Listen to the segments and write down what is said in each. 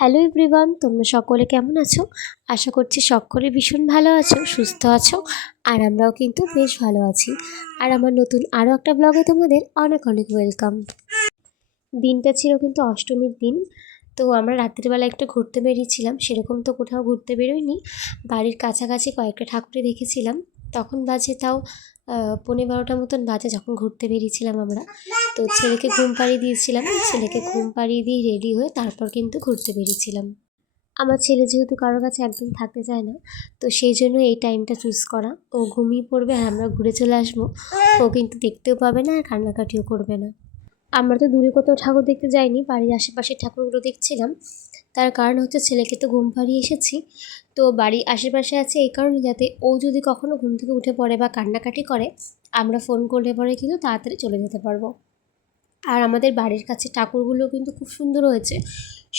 Hello everyone, তোমরা সকলে কেমন আছো? আশা করছি সকলে ভীষণ ভালো আছো, সুস্থ আছো। আর আমরাও কিন্তু বেশ ভালো আছি। আর আমার নতুন আরও একটা ব্লগে তোমাদের অনেক অনেক ওয়েলকাম। দিনটা ছিল কিন্তু অষ্টমীর দিন। তো আমরা রাত্রিবেলা একটু ঘুরতে বেরিয়েছিলাম। সেরকম তো কোথাও ঘুরতে বেরোইনি, বাড়ির কাছাকাছি কয়েকটা ঠাকুরে দেখেছিলাম। তখন বাজে তাও 11:30 মতন বাজে যখন ঘুরতে বেরিয়েছিলাম আমরা। তো ছেলেকে ঘুম পাড়িয়ে দিয়েছিলাম, ছেলেকে ঘুম পাড়িয়ে দিয়ে রেডি হয়ে তারপর কিন্তু ঘুরতে বেরিয়েছিলাম। আমার ছেলে যেহেতু কারোর কাছে একদম থাকতে চায় না, তো সেই জন্য এই টাইমটা চুজ করা। ও ঘুমিয়ে পড়বে আর আমরা ঘুরে চলে আসবো। ও কিন্তু দেখতেও পাবে না আর কান্নাকাটিও করবে না। আমরা তো দূরে কোথাও ঠাকুর দেখতে যাইনি, বাড়ির আশেপাশের ঠাকুরগুলো দেখছিলাম। তার কারণ হচ্ছে ছেলেকে তো ঘুম পাড়িয়ে এসেছি, তো বাড়ির আশেপাশে আছে এই কারণে যাতে ও যদি কখনো ঘুম থেকে উঠে পড়ে বা কান্নাকাটি করে, আমরা ফোন করলে পরে কিন্তু তাড়াতাড়ি চলে যেতে পারবো। আর আমাদের বাড়ির কাছে ঠাকুরগুলো কিন্তু খুব সুন্দর হয়েছে।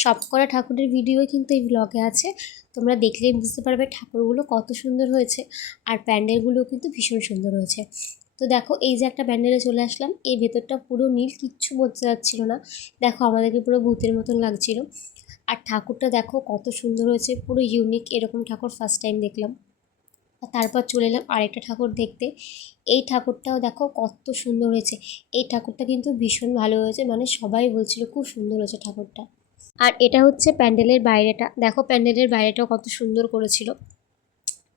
সবকটা ঠাকুরের ভিডিওই কিন্তু এই ব্লগে আছে, তোমরা দেখলেই বুঝতে পারবে ঠাকুরগুলো কত সুন্দর হয়েছে। আর প্যান্ডেলগুলোও কিন্তু ভীষণ সুন্দর হয়েছে। তো দেখো, এই যে একটা প্যান্ডেলে চলে আসলাম, এই ভেতরটা পুরো নীল, কিচ্ছু বোঝা যাচ্ছিল না। দেখো আমাদেরকে পুরো ভূতের মতন লাগছিল। আর ঠাকুরটা দেখো কত সুন্দর হয়েছে, পুরো ইউনিক, এরকম ঠাকুর ফার্স্ট টাইম দেখলাম। আর তারপর চলে এলাম আরেকটা ঠাকুর দেখতে। এই ঠাকুরটাও দেখো কত সুন্দর হয়েছে। এই ঠাকুরটা কিন্তু ভীষণ ভালো হয়েছে, মানে সবাই বলছিল খুব সুন্দর হয়েছে ঠাকুরটা। আর এটা হচ্ছে প্যান্ডেলের বাইরেটা, দেখো প্যান্ডেলের বাইরেটাও কত সুন্দর করেছিল।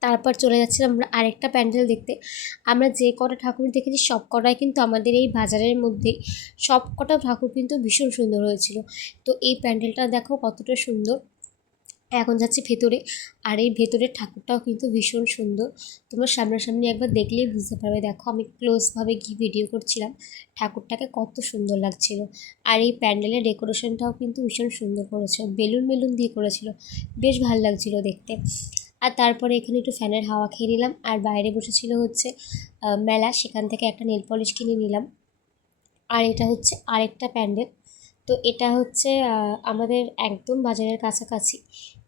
তারপর চলে যাচ্ছিলাম আমরা আরেকটা প্যান্ডেল দেখতে। আমরা যে কটা ঠাকুর দেখেছি সব কটাই কিন্তু আমাদের এই বাজারের মধ্যেই, সব কটা ঠাকুর কিন্তু ভীষণ সুন্দর হয়েছিল। তো এই প্যান্ডেলটা দেখো কতটা সুন্দর। এখন যাচ্ছি ভেতরে, আর এই ভেতরের ঠাকুরটাও কিন্তু ভীষণ সুন্দর। তোমরা সামনাসামনি একবার দেখলেই বুঝতে পারবে। দেখো আমি ক্লোজভাবে গিয়ে ভিডিও করছিলাম, ঠাকুরটাকে কত সুন্দর লাগছিল। আর এই প্যান্ডেলের ডেকোরেশনটাও কিন্তু ভীষণ সুন্দর করেছে, বেলুন মেলুন দিয়ে করেছিল, বেশ ভালো লাগছিল দেখতে। আর তারপরে এখানে একটু ফ্যানের হাওয়া খেয়ে নিলাম। আর বাইরে বসেছিল হচ্ছে মেলা, সেখান থেকে একটা নেল পলিশ কিনে নিলাম। আর এটা হচ্ছে আরেকটা প্যান্ডেল। তো এটা হচ্ছে আমাদের একদম বাজারের কাছাকাছি।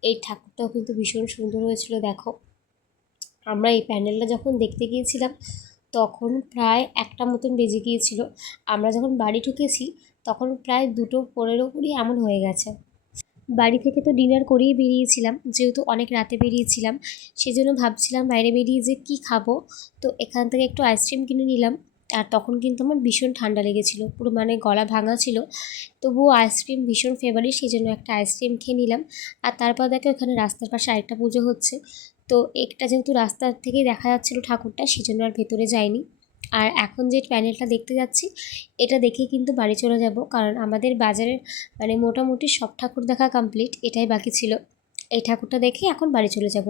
এই ঠাকুরটাও কিন্তু ভীষণ সুন্দর হয়েছিল। দেখো আমরা এই প্যান্ডেলটা যখন দেখতে গিয়েছিলাম তখন প্রায় 1টা মতন বেজে গিয়েছিল। আমরা যখন বাড়ি ঢুকেছি তখন প্রায় 2:15 এমন হয়ে গেছে। বাড়ি থেকে তো ডিনার করেই বেরিয়েছিলাম, যেহেতু অনেক রাতে বেরিয়েছিলাম, সেজন্য ভাবছিলাম বাইরে বেরিয়ে যে কী খাবো। তো এখান থেকে একটু আইসক্রিম কিনে নিলাম। আর তখন কিন্তু আমার ভীষণ ঠান্ডা লেগেছিলো, পুরো মানে গলা ভাঙা ছিল। তবুও আইসক্রিম ভীষণ ফেভারিট, সেই জন্য একটা আইসক্রিম খেয়ে নিলাম। আর তারপর দেখো এখানে রাস্তার পাশে আরেকটা পুজো হচ্ছে। তো একটা যেহেতু রাস্তার থেকেই দেখা যাচ্ছিলো ঠাকুরটা, সেই জন্য আর ভেতরে যাইনি। আর এখন যে প্যান্ডেলটা দেখতে যাচ্ছি এটা দেখেই কিন্তু বাড়ি চলে যাব, কারণ আমাদের বাজারের মানে মোটামুটি সব ঠাকুর দেখা কমপ্লিট, এটাই বাকি ছিল। এই ঠাকুরটা দেখে এখন বাড়ি চলে যাব।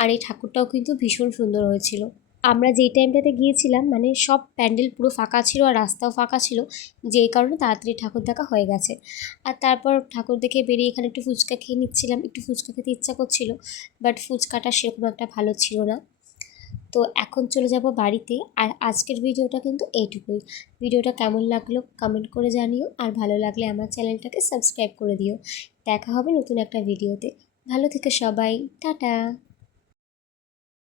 আর এই ঠাকুরটাও কিন্তু ভীষণ সুন্দর হয়েছিল। আমরা যেই টাইমটাতে গিয়েছিলাম মানে সব প্যান্ডেল পুরো ফাঁকা ছিল আর রাস্তাও ফাঁকা ছিল, যেই কারণে তাড়াতাড়ি ঠাকুর দেখা হয়ে গেছে। আর তারপর ঠাকুর দেখে বেরিয়ে এখানে একটু ফুচকা খেয়ে নিচ্ছিলাম, একটু ফুচকা খেতে ইচ্ছা করছিল, বাট ফুচকাটা সেরকম একটা ভালো ছিল না। তো এখন চলে যাব বাড়িতে। আর আজকের ভিডিওটা কিন্তু এইটুকুই। ভিডিওটা কেমন লাগলো কমেন্ট করে জানিও, আর ভালো লাগলে আমার চ্যানেলটাকে সাবস্ক্রাইব করে দিও। দেখা হবে নতুন একটা ভিডিওতে। ভালো থেকে সবাই, টাটা।